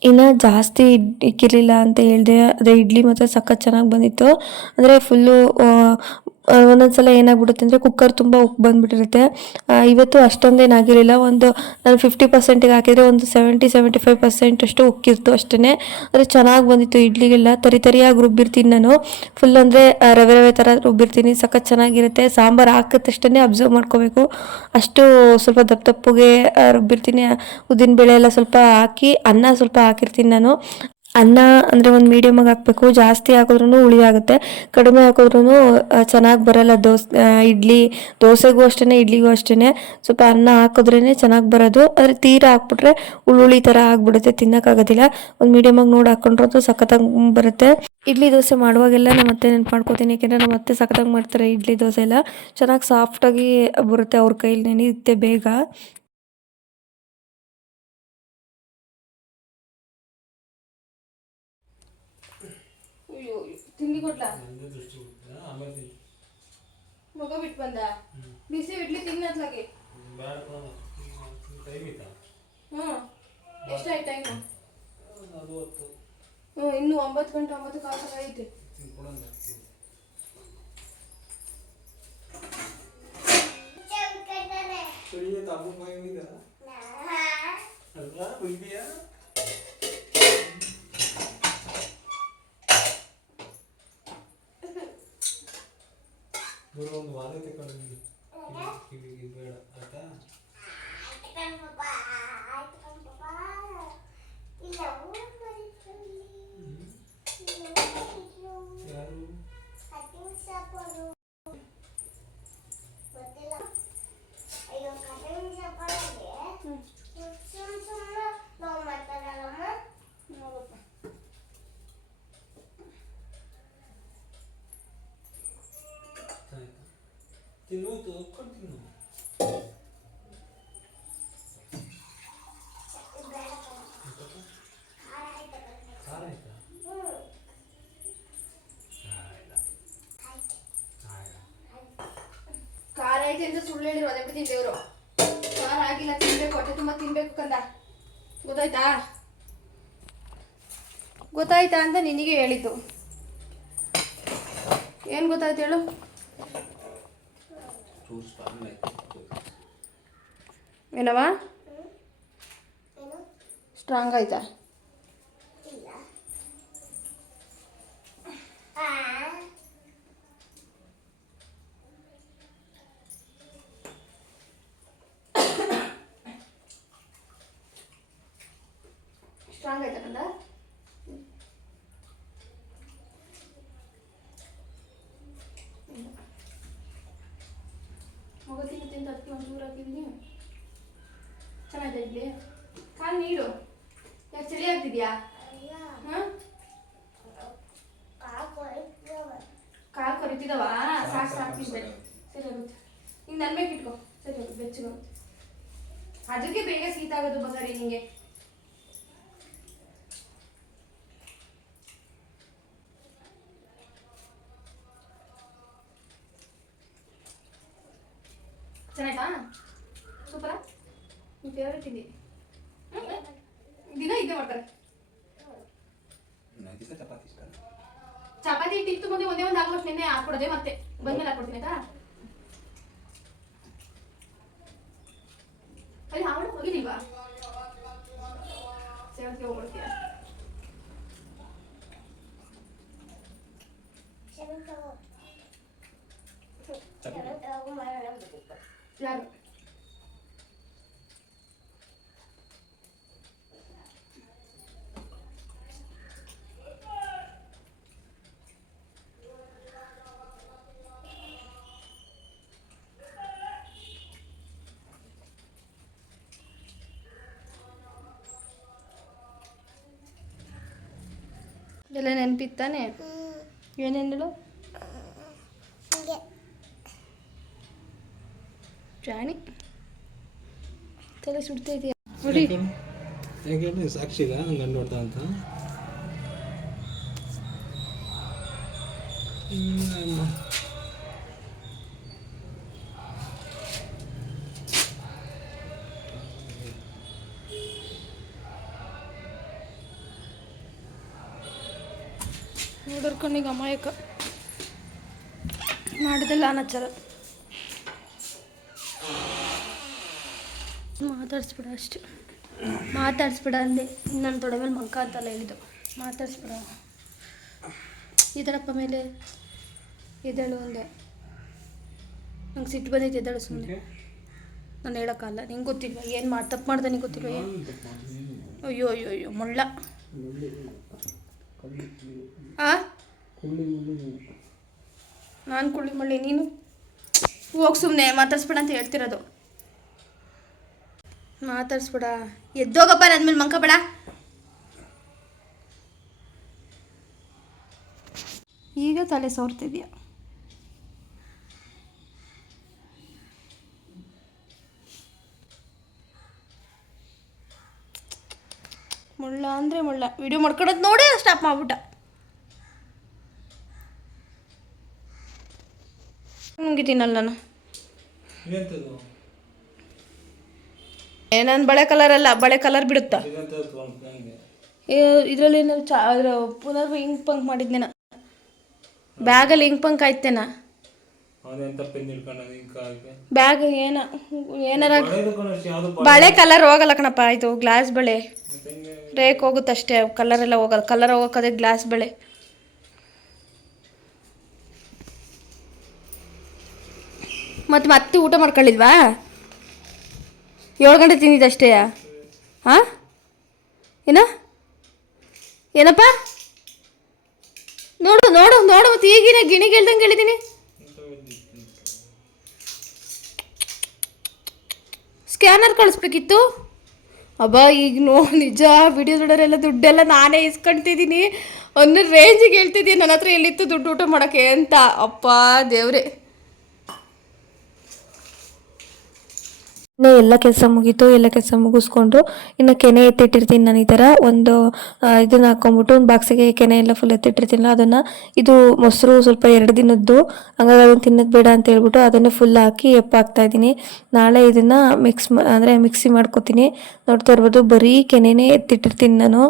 S4: ಇನ್ನು ಜಾಸ್ತಿ ಇಕ್ಕಿರಲಿಲ್ಲ ಅಂತ ಹೇಳಿದೆ ಅದೇ ಇಡ್ಲಿ ಮಾತ್ರ ಸಖತ್ ಚೆನ್ನಾಗಿ ಬಂದಿತ್ತು. ಅಂದರೆ ಫುಲ್ಲು ಒಂದೊಂದು ಸಲ ಏನಾಗ್ಬಿಡುತ್ತೆ ಅಂದರೆ ಕುಕ್ಕರ್ ತುಂಬ ಉಪ್ಪು ಬಂದುಬಿಟ್ಟಿರುತ್ತೆ. ಇವತ್ತು ಅಷ್ಟೊಂದೇನಾಗಿರಲಿಲ್ಲ ಒಂದು ನಾನು ಫಿಫ್ಟಿ ಪರ್ಸೆಂಟಿಗೆ ಹಾಕಿದರೆ ಒಂದು ಸೆವೆಂಟಿ ಸೆವೆಂಟಿ ಫೈವ್ ಪರ್ಸೆಂಟ್ ಅಷ್ಟು ಉಕ್ಕಿತ್ತು ಅಷ್ಟೇ ಆದರೆ ಚೆನ್ನಾಗಿ ಬಂದಿತ್ತು ಇಡ್ಲಿಗೆಲ್ಲ. ತರಿ ತರಿಯಾಗಿ ರುಬ್ಬಿರ್ತೀನಿ ನಾನು. ಫುಲ್ ಅಂದರೆ ರವೆ ರವೆ ಥರ ರುಬ್ಬಿರ್ತೀನಿ. ಸಖತ್ ಚೆನ್ನಾಗಿರುತ್ತೆ. ಸಾಂಬಾರು ಹಾಕಿದ ತಕ್ಷಣ ಅಬ್ಸರ್ವ್ ಮಾಡ್ಕೋಬೇಕು. ಅಷ್ಟು ಸ್ವಲ್ಪ ದಪ್ಪ ದಪ್ಪಗೆ ರುಬ್ಬಿರ್ತೀನಿ. ಉದ್ದಿನ ಬೇಳೆ ಎಲ್ಲ ಸ್ವಲ್ಪ ಹಾಕಿ, ಅನ್ನ ಸ್ವಲ್ಪ ಹಾಕಿರ್ತೀನಿ ನಾನು. ಅನ್ನ ಅಂದರೆ ಒಂದು ಮೀಡಿಯಮಾಗಿ ಹಾಕಬೇಕು, ಜಾಸ್ತಿ ಹಾಕಿದ್ರೂ ಹುಳಿ ಆಗುತ್ತೆ, ಕಡಿಮೆ ಹಾಕಿದ್ರೂ ಚೆನ್ನಾಗಿ ಬರಲ್ಲ ದೋಸೆ ಇಡ್ಲಿ, ದೋಸೆಗೂ ಅಷ್ಟೇ ಇಡ್ಲಿಗೂ ಅಷ್ಟೇ ಸ್ವಲ್ಪ ಅನ್ನ ಹಾಕಿದ್ರೇ ಚೆನ್ನಾಗಿ ಬರೋದು, ಆದರೆ ತೀರಾ ಹಾಕ್ಬಿಟ್ರೆ ಹುಳುಳಿ ಥರ ಆಗಿಬಿಡುತ್ತೆ, ತಿನ್ನೋಕ್ಕಾಗೋದಿಲ್ಲ, ಒಂದು ಮೀಡಿಯಮಾಗಿ ನೋಡಿ ಹಾಕೊಂಡ್ರೆ ಸಖತ್ತಾಗಿ ಬರುತ್ತೆ. ಇಡ್ಲಿ ದೋಸೆ ಮಾಡುವಾಗೆಲ್ಲ ನಮ್ಮ ಅತ್ತೆ ನೆನ್ಪು ಮಾಡ್ಕೋತೀನಿ ಯಾಕೆಂದರೆ ನಮ್ಮ ಅತ್ತೆ ಸಖತ್ತಾಗಿ ಮಾಡ್ತಾರೆ ಇಡ್ಲಿ ದೋಸೆ ಎಲ್ಲ, ಚೆನ್ನಾಗಿ ಸಾಫ್ಟಾಗಿ ಬರುತ್ತೆ ಅವ್ರ ಕೈಲಿ ನೆನೆಯುತ್ತೆ ಬೇಗ.
S1: ತಿಂಡಿ
S2: ತಿಂತೀನಿ.
S1: ಮಗ ಬಿಟ್ ಬಂದ? ಬಿಸಿ ಇಡ್ಲಿ ತಿನ್ನತ್ಲಾಗೆ ಹ್ಞೂ ಎಷ್ಟಾಯ್ತು ಟೈಮು ಹ್ಞೂ ಇನ್ನು ಒಂಬತ್ತು ಗಂಟೆ ಒಂಬತ್ತು ಕಾಲು ಐತೆ.
S2: ತಮ್ಮ ಬಾಯಿ ಅಲ್ವಾ? ದೂರ ಒಂದು ವಾರ ತಗೊಂಡು ಕಿವಿಗೆ ಬೇಡ ಆಯ್ತಾ? tenuto continuo. ಖಾರ ಖಾರ
S1: ಐತೆ ಅಂತ ಸುಳ್ಳು ಹೇಳಿರು ಅದೇ ಬಿಟ್ಟು ದೇವರು. ಖಾರ ಆಗಿಲ್ಲ, ತಿನ್ಬೇಕು, ಹೊಟ್ಟೆ ತುಂಬ ತಿನ್ಬೇಕು ಕಂದ. ಗೊತ್ತಾಯ್ತಾ? ಗೊತ್ತಾಯ್ತಾ ಅಂತ ನಿನಗೆ ಹೇಳಿದ್ದು. ಏನು ಗೊತ್ತಾಯ್ತು ಹೇಳು?
S3: ಚೂರು ಸ್ಟ್ರಾಂಗ್ ಆಯ್ತು
S1: ಏನವ ಸ್ಟ್ರಾಂಗ್ ಆಯ್ತಾ? ಸ್ಟ್ರಾಂಗ್ ಆಯ್ತಾ ಕಂದ ಮಗ ತಿಂದು ತಿಂದು ಅದಕ್ಕೆ ಒಂಚೂರು ಹಾಕಿದ್ದೀನಿ ಚೆನ್ನಾಗಿದೆ ಇಡ್ಲಿ ಕಾಲು ನೀಡು ಯಾಕೆ ಚಳಿ ಆಗ್ತಿದ್ಯಾ ಹಾಂ ಕಾಲು ಕೊರಿತಿದವ ಸಾಕು ಸಾಕು ತಿಂದೆ ಸರಿ ಹೋಗುತ್ತೆ ಹಿಂಗೆ ನನ್ನ ಮೇಲೆ ಇಟ್ಕೋ ಸರಿ ಹೋಗುತ್ತೆ ಬೆಚ್ಚಗೋಗುತ್ತೆ ಅದಕ್ಕೆ ಬೇಗ ಶೀತ ಆಗೋದು ಬಂಗಾರಿ ನಿಂಗೆ ಚೆನ್ನಾಯ್ತಾ? ಸೂಪರ? ನಿಮ್ಮ ಫೇವ್ರೆಟ್ ತಿಂಡಿ? ದಿನ ಇದೇ ಮಾಡ್ತಾರೆ.
S3: ಚಪಾತಿ
S1: ಹಿಟ್ಟಿತ್ತು ಮುಂದೆ ಒಂದೇ ಒಂದು ಆಲ್ಮೋಸ್ಟ್ ನಿನ್ನೆ ಹಾಕ್ಕೊಡೋದೆ ಮತ್ತೆ. ಬಂದ್ಮೇಲೆ ಹಾಕ್ಬಿಡ್ತೀನಿ ಆಯ್ತಾ ಅಲ್ಲಿ ಹಾವಳು ಹೋಗಿಲ್ವಾ ಸೇವಂತಿಗೆ ಹೋಗ್ಬಿಡ್ತೀಯ ಯಾರು ಎಲ್ಲ ನೆನಪಿತ್ತಾನೆ ಏನೇನು ಜಾಣಿ ತಲೆ ಸುಡ್ತಾ ಇದೆಯಾ ನೋಡಿ
S2: ಯಾಕೆ ಹೇಳಿ ಸಾಕ್ಷಿಗ ನಂಗೆ ಗಂಡು ಹೊಡ್ದ ಅಂತ ಹ್ಮ್.
S1: ನೋಡೋರ್ಕಣ್ಣಿಗೆ ಅಮಾಯಕ. ಮಾಡಿದಿಲ್ಲ ಅನಾಚಾರ ಮಾತಾಡಿಸ್ಬಿಡ ಅಷ್ಟೆ. ಮಾತಾಡಿಸ್ಬಿಡ ಅಂದೆ. ನನ್ನ ತೊಡೆ ಮೇಲೆ ಮಂಕ ಅಂತಲ್ಲ ಹೇಳಿದ್ದು. ಮಾತಾಡ್ಸ್ಬಿಡ. ಥರಪ್ಪ ಮೇಲೆ ಎದ್ದೇಳು ಅಂದೆ. ನಂಗೆ ಸಿಟ್ಟು ಬಂದೈತೆ ಎದ್ದೇಳು ಸುಮ್ಮನೆ ನಾನು ಹೇಳೋಕ್ಕಲ್ಲ ನಿಂಗೆ ಗೊತ್ತಿಲ್ಲ ಏನು ಮಾಡಿ ತಪ್ಪು ಮಾಡ್ದೆ ನಿಂಗೆ ಗೊತ್ತಿಲ್ಲ ಏನು? ಅಯ್ಯೋ ಅಯ್ಯೋ ಅಯ್ಯೋ ಮುಳ್ಳ. ಆ? ನಾನು. ಕುಳ್ಳಿ ಮಳ್ಳಿ, ನೀನು? ಹೋಗಿ ಸುಮ್ಮನೆ ಮಾತಾಡ್ಸ್ಬೇಡ ಅಂತ ಹೇಳ್ತಿರೋದು. ಮಾತಾಡ್ಸ್ಬೇಡ. ಎದ್ದೋಗಪ್ಪ ನನ್ಮೇಲೆ ಮಂಕಬೇಡ ಈಗ ತಲೆ ಸೋರ್ತಿದ್ಯಾ? ಮುಳ್ಳ ಅಂದರೆ ಮುಳ್ಳ. ವಿಡಿಯೋ ಮಾಡ್ಕೊಡೋದು ನೋಡಿ ಸ್ಟಾಪ್ ಮಾಡ್ಬಿಟ್ಟ ಮುಗಿತೀನಲ್ಲ ನಾನು. ನಾನು ಬಳೆ ಕಲರ್ ಅಲ್ಲ ಬಳೆ ಕಲರ್ ಬಿಡುತ್ತಾ? ಇದರಲ್ಲಿ ಏನು ಚಾ ಅದರ ಪುನರ್ ಇಂಕ್ ಪಂಕ್ ಮಾಡಿದ್ನೇನ ಬ್ಯಾಗಲ್ಲಿ ಇಂಕ್ ಪಂಕ್ ಆಯ್ತೇನ? ಬ್ಯಾಗ್ ಏನ ಏನಾರ ಬಳೆ ಕಲರ್ ಹೋಗಲ್ಲ ಕಣಪ್ಪ ಆಯಿತು ಗ್ಲಾಸ್ ಬಳೆ. ರೇಕ್ ಹೋಗುತ್ತಷ್ಟೇ ಕಲರ್ ಎಲ್ಲ ಹೋಗಲ್ಲ ಕಲರ್ ಹೋಗಕ್ಕದೇ ಗ್ಲಾಸ್ ಬಳೆ. ಮತ್ತು ಮತ್ತೆ ಊಟ ಮಾಡ್ಕೊಳ್ಳಿಲ್ವಾ? ಏಳು ಗಂಟೆ ತಿಂದಿದ್ದಷ್ಟೇ ಹಾಂ? ಏನ? ಏನಪ್ಪ? ನೋಡು ನೋಡು ನೋಡು ಮತ್ತೆ ಈಗಿನ ಗಿಣಿಗೆ ಹೇಳ್ದಂಗೆ ಹೇಳಿದ್ದೀನಿ ಸ್ಕ್ಯಾನರ್ ಕಳಿಸ್ಬೇಕಿತ್ತು? ಅಬ್ಬ, ಈಗ ನೋ ನಿಜ ವಿಡಿಯೋ ನೋಡೋರೆಲ್ಲ ದುಡ್ಡೆಲ್ಲ ನಾನೇ ಇಸ್ಕೊಳ್ತಿದ್ದೀನಿ ಒಂದು ರೇಂಜಿಗೆ ಹೇಳ್ತಿದ್ದೀನಿ ನನ್ನ ಹತ್ರ ಎಲ್ಲಿತ್ತು ದುಡ್ಡು ಊಟ ಮಾಡೋಕ್ಕೆ ಅಂತ. ಅಪ್ಪ, ದೇವ್ರೆ.
S4: ಇನ್ನು ಎಲ್ಲ ಕೆಲಸ ಮುಗೀತು, ಎಲ್ಲ ಕೆಲಸ ಮುಗಿಸ್ಕೊಂಡು ಇನ್ನು ಕೆನೆ ಎತ್ತಿಟ್ಟಿರ್ತೀನಿ ನಾನು ಈ ಥರ. ಒಂದು ಇದನ್ನ ಹಾಕೊಂಡ್ಬಿಟ್ಟು ಒಂದು ಬಾಕ್ಸಿಗೆ ಕೆನೆ ಎಲ್ಲ ಫುಲ್ ಎತ್ತಿಟ್ಟಿರ್ತೀನಲ್ಲ, ಅದನ್ನು ಇದು ಮೊಸರು ಸ್ವಲ್ಪ ಎರಡು ದಿನದ್ದು, ಹಂಗಾಗಿ ಅದನ್ನು ತಿನ್ನೋದು ಬೇಡ ಅಂತ ಹೇಳ್ಬಿಟ್ಟು ಅದನ್ನು ಫುಲ್ ಹಾಕಿ ಎಪ್ಪ ಇದ್ದೀನಿ. ನಾಳೆ ಇದನ್ನು ಮಿಕ್ಸ್ ಅಂದರೆ ಮಿಕ್ಸಿ ಮಾಡ್ಕೊತೀನಿ. ನೋಡ್ತಾ ಇರ್ಬೋದು, ಬರೀ ಕೆನೆನೇ ಎತ್ತಿಟ್ಟಿರ್ತೀನಿ ನಾನು.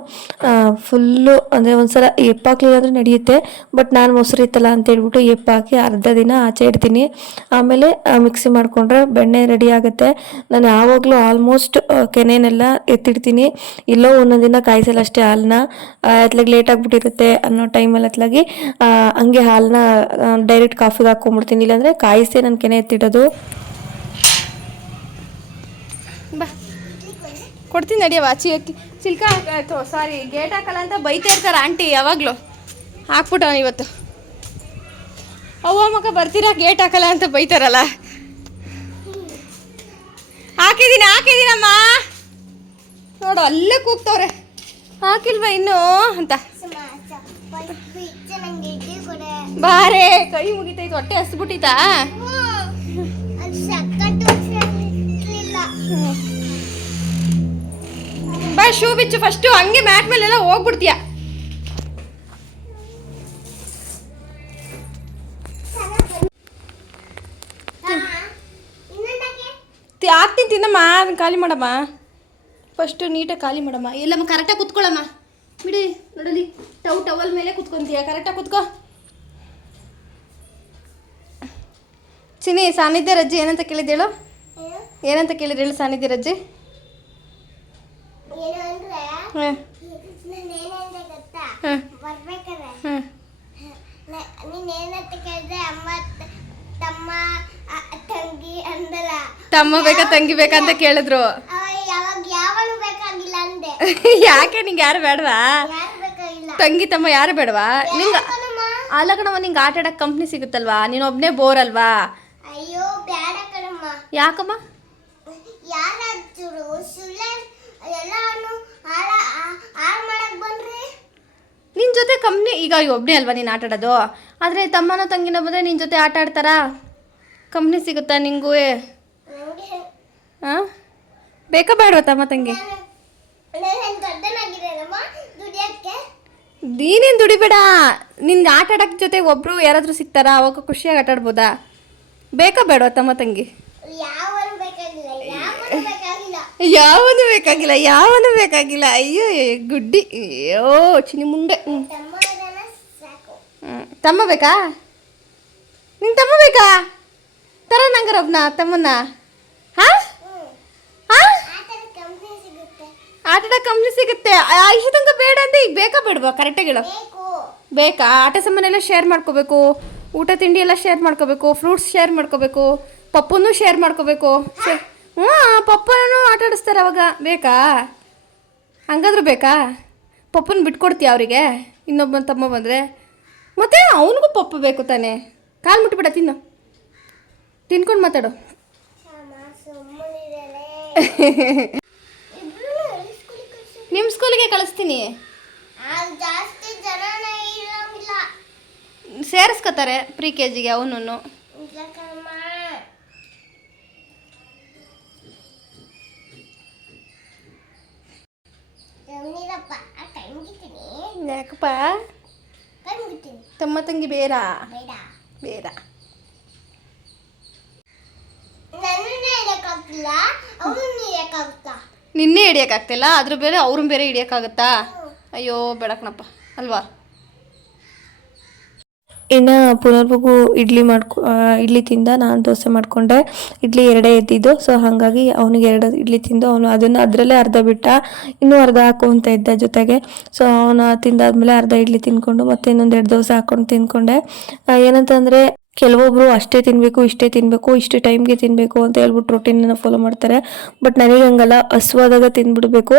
S4: ಫುಲ್ಲು ಅಂದರೆ ಒಂದ್ಸಲ ಎಪ್ಪ ಹಾಕ್ಲಿಲ್ಲ ಅಂದರೆ ನಡೆಯುತ್ತೆ, ಬಟ್ ನಾನು ಮೊಸರು ಇತ್ತಲ್ಲ ಅಂತ ಹೇಳ್ಬಿಟ್ಟು ಎಪ್ಪ ಹಾಕಿ ಅರ್ಧ ದಿನ ಆಚೆ ಇಡ್ತೀನಿ. ಆಮೇಲೆ ಮಿಕ್ಸಿ ಮಾಡಿಕೊಂಡ್ರೆ ಬೆಣ್ಣೆ ರೆಡಿ ಆಗುತ್ತೆ. ನಾನು ಯಾವಾಗಲೂ ಆಲ್ಮೋಸ್ಟ್ ಕೆನೆನೆಲ್ಲ ಎತ್ತಿಡ್ತೀನಿ. ಇಲ್ಲೋ ಒಂದೊಂದು ದಿನ ಕಾಯಿಸಲ್ಲ ಅಷ್ಟೇ ಹಾಲನ್ನ ಅತ್ಲಾಗಿ ಲೇಟ್ ಆಗಿಬಿಟ್ಟಿರುತ್ತೆ ಅನ್ನೋ ಟೈಮಲ್ಲಿ ಅತ್ಲಾಗಿ ಹಂಗೆ ಹಾಲನ್ನ ಡೈರೆಕ್ಟ್ ಕಾಫಿಗೆ ಹಾಕ್ಕೊಂಡ್ಬಿಡ್ತೀನಿ ಇಲ್ಲಾಂದರೆ ಕಾಯಿಸೇ ನಾನು ಕೆನೆ ಎತ್ತಿಡೋದು.
S1: ಬಾ. ಕೊಡ್ತೀನಿ ನಡಿಯವ ಚಿ ಚಿಲ್ಕ ಸಾರಿ ಗೇಟ್ ಹಾಕಲ್ಲ ಅಂತ ಬೈತಾ ಇರ್ತಾರೆ ಆಂಟಿ ಯಾವಾಗಲೂ. ಹಾಕ್ಬಿಟ್ಟವನು ಇವತ್ತು. ಅವ್ವ ಮಗ ಬರ್ತೀರಾ? ಗೇಟ್ ಹಾಕಲ್ಲ ಅಂತ ಬೈತಾರಲ್ಲ. ಹಾಕಿದ್ದೀನಿ ಹಾಕಿದ್ದೀನಮ್ಮ ನೋಡು, ಅಲ್ಲೇ ಕೂಗ್ತವ್ರೆ. ಹಾಕಿಲ್ವ ಇನ್ನು ಅಂತ. ಬಾರೆ, ಕೈ ಮುಗಿತೈತು ಹೊಟ್ಟೆ ಹಸ್ಬಿಟ್ಟಿತಾ ಬಾ, ಶೂ ಬಿಚ್ಚು ಫಸ್ಟು ಹಂಗೆ ಮ್ಯಾಟ್ ಮೇಲೆಲ್ಲ ಹೋಗ್ಬಿಡ್ತೀಯ. ಅದನ್ನ ಖಾಲಿ ಮಾಡಮ್ಮ. ಫಸ್ಟ್ ನೀಟಾಗಿ ಖಾಲಿ ಮಾಡಮ್ಮ. ಎಲ್ಲಮ್ಮ ಕರೆಕ್ಟಾಗಿ ಕುತ್ಕೊಳ್ಳಮ್ಮ. ಬಿಡಿ ನೋಡಲಿ ಟವ್ ಟವಲ್ ಮೇಲೆ ಕುತ್ಕೊಂತೀಯ. ಕರೆಕ್ಟಾಗಿ ಕುತ್ಕೋ. ಚಿನಿ ಸಾನ್ನಿಧ್ಯ ರಜ್ಜಿ ಏನಂತ ಕೇಳಿದ್ದೇಳು ಏನಂತ ಕೇಳಿದ್ರು ಹೇಳು ಸಾನ್ನಿಧ್ಯ ರಜ್ಜಿ ಹಾಂ.
S5: ತಮ್ಮ ತಂಗಿ ಅಂದಲ್ಲ.
S1: ತಮ್ಮ ಬೇಕಾ ತಂಗಿ ಬೇಕಾ ಅಂತ ಕೇಳಿದ್ರು.
S5: ಯಾವಾಗ ಯಾವನು ಬೇಕಾಗಿಲ್ಲ ಅಂದೆ. (laughs)
S1: ಯಾಕೆ ನಿಂಗೆ ಯಾರು ಬೇಡವಾ? ತಂಗಿ ತಮ್ಮ ಯಾರು ಬೇಡವಾ? ನಿಂಗೆ ಅಲ್ಲ ಕಣವ ನಿಂಗೆ ಆಟ ಆಡಕ್ಕೆ ಕಂಪ್ನಿ ಸಿಗುತ್ತಲ್ವಾ? ನೀನು ಒಬ್ಬನೇ ಬೋರ್ ಅಲ್ವಾ?
S5: ಅಯ್ಯೋ ಬೇಡ ಕಣಮ್ಮ
S1: ಯಾಕಮ್ಮ?
S5: ಯಾರಾದ್ರು ಸುಳ್ಳ ಎಲ್ಲಾನು ಹಾಳ ಹಾಳು ಮಾಡಕ್ ಬಂದ್ರಿ
S1: ನಿನ್ನ ಜೊತೆ ಕಂಪ್ನಿ ಈಗ ಒಬ್ಬನೇ ಅಲ್ವಾ ನೀನು ಆಟಾಡೋದು? ಆದರೆ ತಮ್ಮನ ತಂಗಿನ ಬಂದರೆ ನಿನ್ನ ಜೊತೆ ಆಟ ಆಡ್ತಾರಾ? ಕಂಪ್ನಿ ಸಿಗುತ್ತಾ ನಿಂಗೂ ಹಾಂ ಬೇಕಾ ಬೇಡವಾ ತಮ್ಮ ತಂಗಿ? ನೀನೇನು ದುಡಿಬೇಡ. ನಿನ್ಗೆ ಆಟ ಜೊತೆ ಒಬ್ಬರು ಯಾರಾದರೂ ಸಿಗ್ತಾರಾ? ಅವಾಗ ಖುಷಿಯಾಗಿ ಆಟ ಆಡ್ಬೋದಾ? ಬೇಕಾ ಬೇಡವಾ ತಮ್ಮ ತಂಗಿ
S5: ಯಾವನು ಬೇಕಾಗಿಲ್ಲ ಯಾವನು ಬೇಕಾಗಿಲ್ಲ
S1: ಯಾವನು ಬೇಕಾಗಿಲ್ಲ ಯಾವನು ಬೇಕಾಗಿಲ್ಲ. ಅಯ್ಯೋ ಗುಡ್ಡಿ, ಅಯ್ಯೋ ಚಿನಿ ಮುಂಡೆ.
S5: ತಮ್ಮ
S1: ಬೇಕಾ? ನಿಂಗೆ ತಮ್ಮ ಬೇಕಾ? ತರ ನಂಗರ ಒಬ್ನ ತಮ್ಮನ್ನ. ಹಾ? ಆಟದ ಕಂಪ್ನಿ ಸಿಗುತ್ತೆ. ಇಷ್ಟು ತನಕ ಬೇಡ ಅಂತ ಈಗ ಬೇಕಾ ಬೇಡವಾ? ಕರೆಕ್ಟಾಗಿ ಹೇಳು.
S5: ಬೇಕಾ?
S1: ಆಟ ಸಾಮಾನೆಲ್ಲ ಶೇರ್ ಮಾಡ್ಕೋಬೇಕು. ಊಟ ತಿಂಡಿ ಎಲ್ಲ ಶೇರ್ ಮಾಡ್ಕೋಬೇಕು. ಫ್ರೂಟ್ಸ್ ಶೇರ್ ಮಾಡ್ಕೋಬೇಕು. ಪಪ್ಪನ್ನು ಶೇರ್ ಮಾಡ್ಕೋಬೇಕು. ಹ್ಞೂ ಪಪ್ಪನೂ ಆಟ ಆಡಿಸ್ತಾರೆ ಅವಾಗ. ಬೇಕಾ? ಹಂಗಾದ್ರೂ ಬೇಕಾ? ಪಪ್ಪನ ಬಿಟ್ಕೊಡ್ತೀಯ ಅವರಿಗೆ? ಇನ್ನೊಬ್ಬ ತಮ್ಮ ಬಂದರೆ ಮತ್ತೆ ಅವನಿಗೂ ಪಪ್ಪ ಬೇಕು ತಾನೆ. ಕಾಲು ಮುಟ್ಬಿಡ ತಿನ್ನು. ತಿನ್ಕೊಂಡು ಮಾತಾಡು. (laughs) ನಿಮ್ಮ ಸ್ಕೂಲಿಗೆ ಕಳಿಸ್ತೀನಿ. ಸೇರಿಸ್ಕೋತಾರೆ ಪ್ರಿ ಕೆ ಜಿಗೆ ಅವನು ಯಾಕಪ್ಪ? ತಮ್ಮ ತಂಗಿ ಬೇಡ?
S5: ಬೇಡ.
S1: ನಿನ್ನೆ ಹಿಡಿಯೋಕ್ಕಾಗ್ತಿಲ್ಲ ಅದ್ರ ಬೇರೆ ಅವ್ರನ್ನ ಬೇರೆ ಹಿಡಿಯೋಕ್ಕಾಗತ್ತಾ? ಅಯ್ಯೋ ಬೇಡಕ್ಕನಪ್ಪ ಅಲ್ವಾ?
S4: ಇನ್ನು ಪುನರ್ಬುಗು ಇಡ್ಲಿ ಮಾಡ್ಕೊ ಇಡ್ಲಿ ತಿಂದ ನಾನು ದೋಸೆ ಮಾಡಿಕೊಂಡೆ. ಇಡ್ಲಿ ಎರಡೇ ಎದ್ದಿದ್ದು ಸೊ ಹಾಗಾಗಿ ಅವನಿಗೆ ಎರಡು ಇಡ್ಲಿ ತಿಂದು ಅವನು ಅದನ್ನು ಅದರಲ್ಲೇ ಅರ್ಧ ಬಿಟ್ಟ, ಇನ್ನೂ ಅರ್ಧ ಹಾಕೊಂತ ಇದ್ದ ಜೊತೆಗೆ. ಸೊ ಅವನು ತಿಂದಾದ್ಮೇಲೆ ಅರ್ಧ ಇಡ್ಲಿ ತಿನ್ಕೊಂಡು ಮತ್ತೆ ಇನ್ನೊಂದು ಎರಡು ದೋಸೆ ಹಾಕೊಂಡು ತಿನ್ಕೊಂಡೆ. ಏನಂತಂದರೆ ಕೆಲವೊಬ್ರು ಅಷ್ಟೇ ತಿನ್ನಬೇಕು ಇಷ್ಟೇ ತಿನ್ನಬೇಕು ಇಷ್ಟು ಟೈಮ್ಗೆ ತಿನ್ನಬೇಕು ಅಂತ ಹೇಳ್ಬಿಟ್ಟು ರೊಟೀನನ್ನು ಫಾಲೋ ಮಾಡ್ತಾರೆ. ಬಟ್ ನನಗೆ ಹಂಗಲ್ಲ ಹಸುವಾದಾಗ ತಿಂದ್ಬಿಡ್ಬೇಕು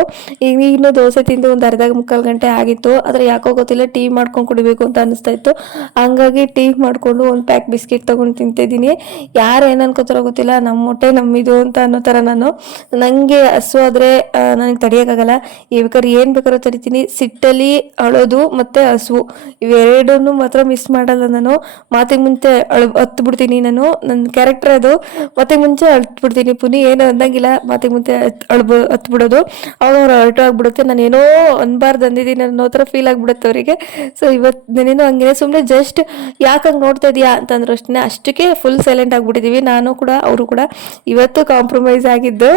S4: ಈಗ ಇನ್ನೂ ದೋಸೆ ತಿಂದು ಒಂದು ಅರ್ಧ ಮುಕ್ಕಾಲು ಗಂಟೆ ಆಗಿತ್ತು, ಆದರೆ ಯಾಕೋ ಗೊತ್ತಿಲ್ಲ ಟೀ ಮಾಡ್ಕೊಂಡು ಕುಡಿಬೇಕು ಅಂತ ಅನಿಸ್ತಾ ಇತ್ತು. ಹಂಗಾಗಿ ಟೀ ಮಾಡಿಕೊಂಡು ಒಂದು ಪ್ಯಾಕ್ ಬಿಸ್ಕೆಟ್ ತೊಗೊಂಡು ತಿಂತಿದ್ದೀನಿ ಯಾರು ಏನು ಅನ್ಕೋತಾರೋ ಗೊತ್ತಿಲ್ಲ ನಮ್ಮ ಹೊಟ್ಟೆ ನಮ್ಮಿದು ಅಂತ ಅನ್ನೋ ಥರ ನಾನು. ನನಗೆ ಹಸುವಾದ್ರೆ ನನಗೆ ತಡಿಯೋಕ್ಕಾಗಲ್ಲ. ಈ ಬೇಕಾದ್ರೆ ಏನು ಬೇಕಾದ್ರೂ ತಡಿತೀನಿ. ಸಿಟ್ಟಲ್ಲಿ ಅಳೋದು ಮತ್ತು ಹಸುವು ಇವೆರಡನ್ನೂ ಮಾತ್ರ ಮಿಸ್ ಮಾಡಲ್ಲ ನಾನು. ಮಾತಿಗೆ ಮುಂಚೆ ಅಳು ಹತ್ತು ಬಿಡ್ತೀನಿ ನಾನು ನನ್ನ ಕ್ಯಾರೆಕ್ಟರ್ ಅದು. ಮತ್ತೆ ಮುಂಚೆ ಅಳ್ತು ಬಿಡ್ತೀನಿ ಪುನಿ ಏನು ಅಂದಂಗಿಲ್ಲ. ಮತ್ತೆ ಮುಂಚೆ ಅಳ್ಬ ಹತ್ತು ಬಿಡೋದು ಅವಾಗ ಅವ್ರು ಅರ್ಟು ಆಗ್ಬಿಡುತ್ತೆ. ನಾನು ಏನೋ ಅನ್ಬಾರ್ದು ಅಂದಿದ್ದೀನಿ ಅನ್ನೋ ಥರ ಫೀಲ್ ಆಗಿಬಿಡುತ್ತೆ ಅವರಿಗೆ. ಸೊ ಇವತ್ತು ನಾನೇನು ಹಂಗೆ ಸುಮ್ಮನೆ ಜಸ್ಟ್ ಯಾಕೆ ಹಂಗೆ ನೋಡ್ತಾ ಇದೀಯಾ ಅಂತಂದ್ರು ಅಷ್ಟೇ ಅಷ್ಟಕ್ಕೆ ಫುಲ್ ಸೈಲೆಂಟ್ ಆಗಿಬಿಟ್ಟಿದ್ದೀವಿ ನಾನು ಕೂಡ, ಅವರು ಕೂಡ ಇವತ್ತು ಕಾಂಪ್ರಮೈಸ್ ಆಗಿದ್ದು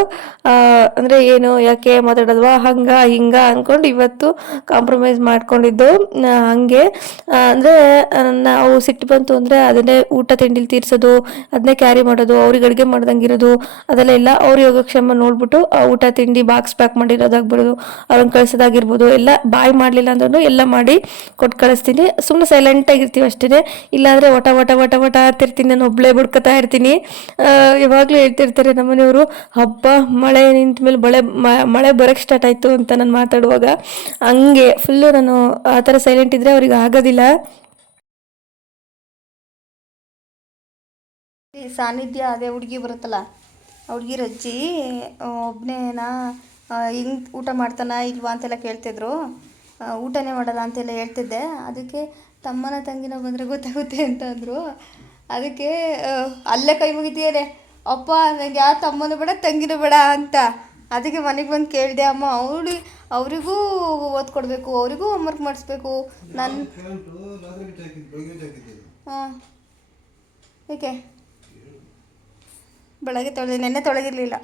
S4: ಅಂದರೆ ಏನು, ಯಾಕೆ ಮಾತಾಡೋದ್ವಾ ಹಂಗ, ಹಿಂಗ ಅಂದ್ಕೊಂಡು ಇವತ್ತು ಕಾಂಪ್ರಮೈಸ್ ಮಾಡ್ಕೊಂಡಿದ್ದು ಹಂಗೆ. ಅಂದ್ರೆ ನಾವು ಸಿಟ್ಟು ಬಂತು ಅಂದರೆ ಅದನ್ನೇ ಊಟ ತಿಂಡಿಲಿ ತೀರಿಸೋದು ಅದನ್ನೇ ಕ್ಯಾರಿ ಮಾಡೋದು, ಅವ್ರಿಗೆ ಅಡುಗೆ ಮಾಡ್ದಂಗಿರೋದು, ಅದೆಲ್ಲ ಎಲ್ಲ ಅವ್ರ ಯೋಗಕ್ಷೇಮ ನೋಡ್ಬಿಟ್ಟು ಊಟ ತಿಂಡಿ ಬಾಕ್ಸ್ ಪ್ಯಾಕ್ ಮಾಡಿರೋದಾಗ್ಬಿಡೋದು ಅವ್ರನ್ನ ಕಳ್ಸೋದಾಗಿರ್ಬೋದು, ಎಲ್ಲ ಬಾಯ್ ಮಾಡಲಿಲ್ಲ ಅಂದ್ರೂ ಎಲ್ಲ ಮಾಡಿ ಕೊಟ್ಟು ಕಳಿಸ್ತೀನಿ. ಸುಮ್ಮನೆ ಸೈಲೆಂಟ್ ಆಗಿರ್ತೀವಿ ಅಷ್ಟೇ ಇಲ್ಲಾಂದರೆ ಒಟ ಒಟ ಒಟ ಒಟ ಆಡ್ತಿರ್ತೀನಿ, ನಾನು ಒಬ್ಳೆ ಬಿಡ್ಕೊತಾ ಇರ್ತೀನಿ. ಯಾವಾಗಲೂ ಹೇಳ್ತಿರ್ತಾರೆ ನಮ್ಮನೆಯವರು, ಹಬ್ಬ, ಮಳೆ, ನಿಂತ ಮೇಲೆ ಮ- ಮಳೆ ಬರೋಕ್ಕೆ ಸ್ಟಾರ್ಟ್ ಆಯಿತು ಅಂತ ನಾನು ಮಾತಾಡುವಾಗ, ಹಂಗೆ ಫುಲ್ಲು ನಾನು ಆ ಥರ ಸೈಲೆಂಟ್ ಇದ್ರೆ ಅವ್ರಿಗೆ ಆಗೋದಿಲ್ಲ.
S1: ಈ ಸಾನ್ನಿಧ್ಯ ಅದೇ ಹುಡುಗಿ ಬರುತ್ತಲ್ಲ ಆ ಹುಡುಗಿ ರಜ್ಜಿ ಒಬ್ಬನೇನಾ ಹಿಂಗೆ ಊಟ ಮಾಡ್ತಾನ ಇಲ್ವಾ ಅಂತೆಲ್ಲ ಕೇಳ್ತಿದ್ರು. ಊಟನೇ ಮಾಡಲ್ಲ ಅಂತೆಲ್ಲ ಹೇಳ್ತಿದ್ದೆ. ಅದಕ್ಕೆ ತಮ್ಮನ ತಂಗಿನ ಬಂದರೆ ಗೊತ್ತಾಗುತ್ತೆ ಅಂತಂದರು ಅದಕ್ಕೆ ಅಲ್ಲೇ ಕೈ ಮುಗಿತೀಯನೆ. ಅಪ್ಪ ನನಗೆ ಯಾವ ತಮ್ಮನೂ ಬೇಡ ತಂಗಿನೂ ಬೇಡ ಅಂತ. ಅದಕ್ಕೆ ಮನೆಗೆ ಬಂದು ಕೇಳಿದೆ ಅಮ್ಮ ಅವಳು ಅವರಿಗೂ ಓದ್ಕೊಡ್ಬೇಕು ಅವರಿಗೂ ಹೋಮ್ವರ್ಕ್ ಮಾಡಿಸ್ಬೇಕು. ನನ್ನ ಹಾಂ ಏಕೆ? ಬೆಳಗ್ಗೆ ತೊಳೆದು ನೆನ್ನೆ ತೊಳಗಿರ್ಲಿಲ್ಲ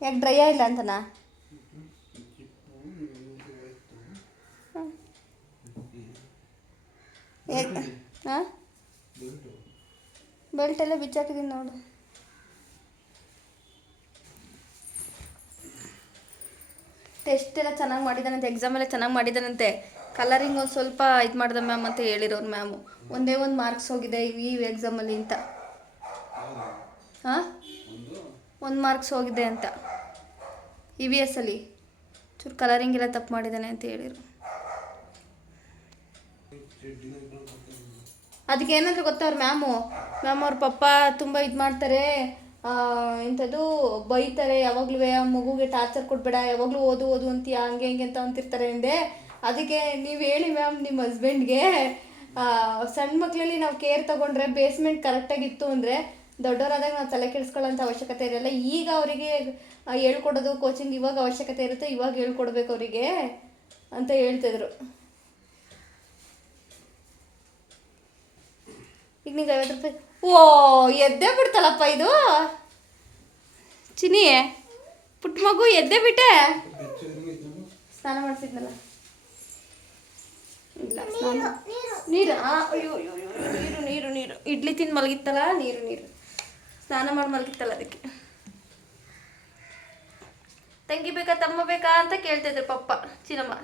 S1: ಯಾಕೆ ಡ್ರೈ ಆಗಿಲ್ಲ ಅಂತನಾ? ಹಾಂ ಬೆಲ್ಟ್ ಎಲ್ಲ ಬಿಚ್ಚಾಕಿದ್ದೀನಿ ನೋಡು. ಟೆಸ್ಟ್ ಎಲ್ಲ ಚೆನ್ನಾಗಿ ಮಾಡಿದಾನಂತೆ ಎಕ್ಸಾಮ್ ಎಲ್ಲ ಚೆನ್ನಾಗಿ ಮಾಡಿದ್ದಾನಂತೆ ಕಲರಿಂಗ್ ಒಂದು ಸ್ವಲ್ಪ ಇದು ಮಾಡ್ದೆ ಮ್ಯಾಮ್ ಅಂತ ಹೇಳಿರೋರು ಮ್ಯಾಮು ಒಂದೇ ಒಂದು ಮಾರ್ಕ್ಸ್ ಹೋಗಿದೆ ಈ ಎಕ್ಸಾಮಲ್ಲಿ ಅಂತ. ಹಾಂ ಒಂದು ಮಾರ್ಕ್ಸ್ ಹೋಗಿದೆ ಅಂತ. ಇ ವಿ ಎಸ್ ಅಲ್ಲಿ. ಚೂರು ಕಲರಿಂಗ್ ಎಲ್ಲ ತಪ್ಪು ಮಾಡಿದ್ದಾನೆ ಅಂತ ಹೇಳಿರು ಅದಕ್ಕೆ ಏನಂದ್ರೆ ಗೊತ್ತಾ ಅವ್ರ ಮ್ಯಾಮು ಮ್ಯಾಮ್ ಅವ್ರ ಪಪ್ಪ ತುಂಬ ಇದು ಮಾಡ್ತಾರೆ. ಇಂಥದ್ದು ಬೈತಾರೆ, ಯಾವಾಗಲೂ ಆ ಮಗುಗೆ ಟಾರ್ಚರ್ ಕೊಡಬೇಡ, ಯಾವಾಗಲೂ ಓದು ಓದು ಅಂತ ಹಂಗೆ ಹಿಂಗೆ ಅಂತ ಅಂತಿರ್ತಾರೆ ಅಂದೆ. ಅದಕ್ಕೆ ನೀವು ಹೇಳಿ ಮ್ಯಾಮ್ ನಿಮ್ಮ ಹಸ್ಬೆಂಡ್ಗೆ ಸಣ್ಣ ಮಕ್ಕಳಲ್ಲಿ ನಾವು ಕೇರ್ ತಗೊಂಡ್ರೆ ಬೇಸ್ಮೆಂಟ್ ಕರೆಕ್ಟಾಗಿತ್ತು ಅಂದರೆ ದೊಡ್ಡವರಾದಾಗ ನಾವು ತಲೆ ಕೆಡಿಸ್ಕೊಳ್ಳೋಂಥ ಅವಶ್ಯಕತೆ ಇರಲ್ಲ. ಈಗ ಅವರಿಗೆ ಹೇಳ್ಕೊಡೋದು ಕೋಚಿಂಗ್ ಇವಾಗ ಅವಶ್ಯಕತೆ ಇರುತ್ತೆ, ಇವಾಗ ಹೇಳ್ಕೊಡ್ಬೇಕು ಅವರಿಗೆ ಅಂತ ಹೇಳ್ತಿದ್ರು. ಈಗ ನಿಂಗೆ ಐವತ್ತು ರೂಪಾಯಿ, ಓ, ಎದ್ದೇ ಬಿಡ್ತಲ್ಲಪ್ಪ ಇದು? ಚಿನಿ ಪುಟ್ಟ ಮಗು ಎದ್ದೇ ಬಿಟ್ಟೆ? ಸ್ನಾನ ಮಾಡಿಸಿದ್ನಲ್ಲ. ಸ್ನಾನ ನೀರು ನೀರು ನೀರು ನೀರು. ಇಡ್ಲಿ ತಿಂದು ಮಲಗಿತ್ತಲ್ಲ, ನೀರು ನೀರು. ಸ್ನಾನ ಮಾಡಿ ಮಲಗಿತ್ತಲ್ಲ ಅದಕ್ಕೆ. ತಂಗಿ ಬೇಕಾ ತಮ್ಮ ಬೇಕಾ ಅಂತ ಕೇಳ್ತಿದ್ರು ಪಪ್ಪ ಚಿನ್ನಮ್ಮ.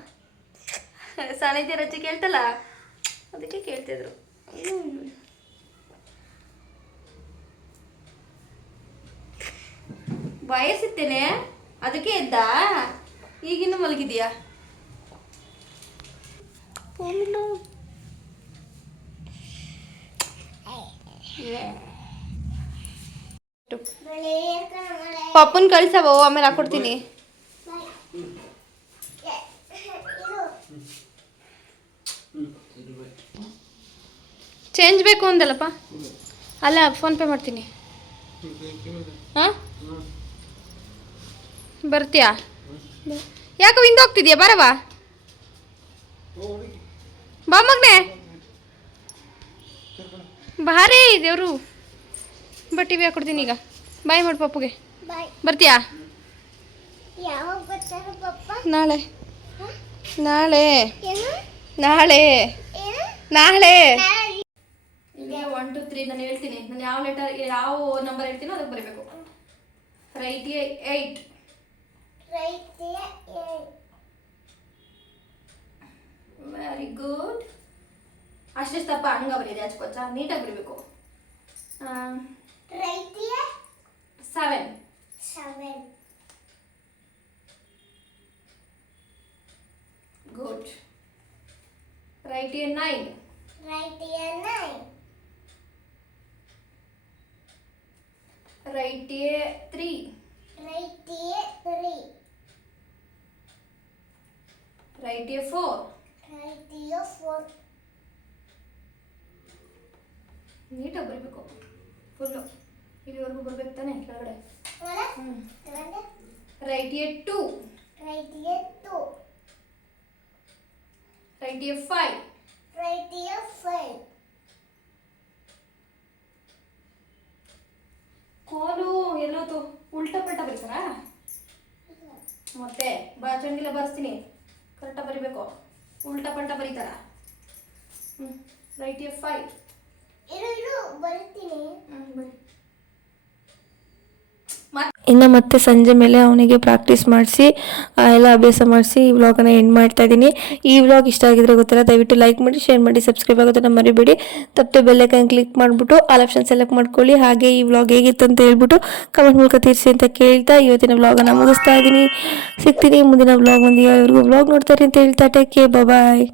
S1: ಸಾನಿಧ್ಯ ರಜೆ ಕೇಳ್ತಲ್ಲ ಅದಕ್ಕೆ ಕೇಳ್ತಿದ್ರು ಬಯಸುತ್ತೇನೆ ಅದಕ್ಕೆ ಎದ್ದ? ಈಗಿನ್ನೂ ಮಲಗಿದೀಯಾ? ಪಪ್ಪನ್ ಕಳ್ಸವ? ಆಮೇಲೆ ಹಾಕೊಡ್ತೀನಿ. ಚೇಂಜ್ ಬೇಕು ಅಂದಲ್ಲಪ್ಪ. ಅಲ್ಲ, ಫೋನ್ ಪೇ ಮಾಡ್ತೀನಿ. ಹಾಂ? ಬರ್ತೀಯಾ? ಯಾಕೆ ಹಿಂದೆ ಹೋಗ್ತಿದ್ಯಾ? ಬರವಾ? ಬಾ ಮಗ್ನೆ. ಬಾರೇ ದೇವರು. ಬಟ್ಟಿ ಬಿ ಹಾಕೊಡ್ತೀನಿ ಈಗ. ಬಾಯ್ ಮಾಡಿ ಪಪ್ಪುಗೆ.
S5: ಬಾಯ್.
S1: ಬರ್ತೀಯಾ? ನಾಳೆ. ನಾಳೆ.
S5: ಏನು?
S1: ನಾಳೆ.
S5: ಏನು?
S1: ನಾಳೆ. ನಿಮಗೆ ಒನ್ ಟು ತ್ರೀ ನಾನು ಹೇಳ್ತೀನಿ. ನಾನು ಯಾವ ಲೆಟರ್ ಯಾವ ನಂಬರ್ ಹೇಳ್ತೀನೋ ಅದಕ್ಕೆ ಬರಬೇಕು. ರೈಟ್ ಏಯ್ಟ್ ವೆರಿ ಗುಡ್ ಅಷ್ಟೇ ತಪ್ಪ ಹಂಗ ಬರೀ ಹಚ್ಕೊಚ್ಚ ನೀಟಾಗಿ ಬರೀಬೇಕು.
S5: ರೈತಿಯ
S1: seven
S5: seven
S1: good write a nine
S5: ರೈತಿಯ nine
S1: write a three
S5: ರೈತಿಯ ತ್ರೀ
S1: ರೈಟ್ ಎ ಫೋರ್
S5: ರೈತಿಯ ಫೋರ್
S1: ನೀಟಾಗಿ ಬರಿಬೇಕು ಫುಲ್ಲು ಇಲ್ಲಿವರೆಗೂ ಬರ್ಬೇಕು ತಾನೆ ಕೆಳಗಡೆ? Write a two
S5: write a two
S1: write a five
S5: write a five
S1: ಕೋಲು ಎಲ್ಲೋತು ಉಲ್ಟಾ ಪಲ್ಟಾ ಬರೀತಾರಾ? ಮತ್ತೆ ಬಾಚಂಗಿಲ್ಲ ಬರ್ಸ್ತೀನಿ. ಕರೆಕ್ಟಾಗಿ ಬರಿಬೇಕು. ಉಲ್ಟಾ ಪಲ್ಟಾ ಬರೀತಾರ? ಹ್ಞೂ ರೈಟ್ ಎ ಫೈವ್
S5: ಇರು ಇರು ಬರ್ತೀನಿ.
S1: ಹ್ಞೂ ಬರಿ
S4: ಇನ್ನು ಮತ್ತೆ ಸಂಜೆ ಮೇಲೆ ಅವನಿಗೆ ಪ್ರಾಕ್ಟೀಸ್ ಮಾಡಿಸಿ ಎಲ್ಲ ಅಭ್ಯಾಸ ಮಾಡಿಸಿ ಈ ವ್ಲಾಗನ್ನು ಎಂಡ್ ಮಾಡ್ತಾ ಇದ್ದೀನಿ ಈ ವ್ಲಾಗ್ ಇಷ್ಟ ಆಗಿದ್ರೆ ಗೊತ್ತಿಲ್ಲ, ದಯವಿಟ್ಟು ಲೈಕ್ ಮಾಡಿ ಶೇರ್ ಮಾಡಿ ಸಬ್ಸ್ಕ್ರೈಬ್ ಆಗೋದನ್ನು ಮರಿಬೇಡಿ. ತಪ್ಪದೆ ಬೆಲ್ಲೈಕನ್ ಕ್ಲಿಕ್ ಮಾಡಿಬಿಟ್ಟು ಆಲ್ ಆಪ್ಷನ್ ಸೆಲೆಕ್ಟ್ ಮಾಡ್ಕೊಳ್ಳಿ. ಹಾಗೆ ಈ ವ್ಲಾಗ್ ಹೇಗಿತ್ತು ಅಂತ ಹೇಳ್ಬಿಟ್ಟು ಕಮೆಂಟ್ ಮೂಲಕ ತಿಳಿಸಿ ಅಂತ ಕೇಳ್ತಾ ಇವತ್ತಿನ ವ್ಲಾಗನ್ನು ಮುಗಿಸ್ತಾ ಇದ್ದೀನಿ ಸಿಗ್ತೀನಿ ಮುಂದಿನ ವ್ಲಾಗ್ ಒಂದು ಇವ್ರಿಗೂ ವ್ಲಾಗ್ ನೋಡ್ತಾರೆ ಅಂತ ಹೇಳ್ತಾ ಟೇಕ್ ಬಾಯ್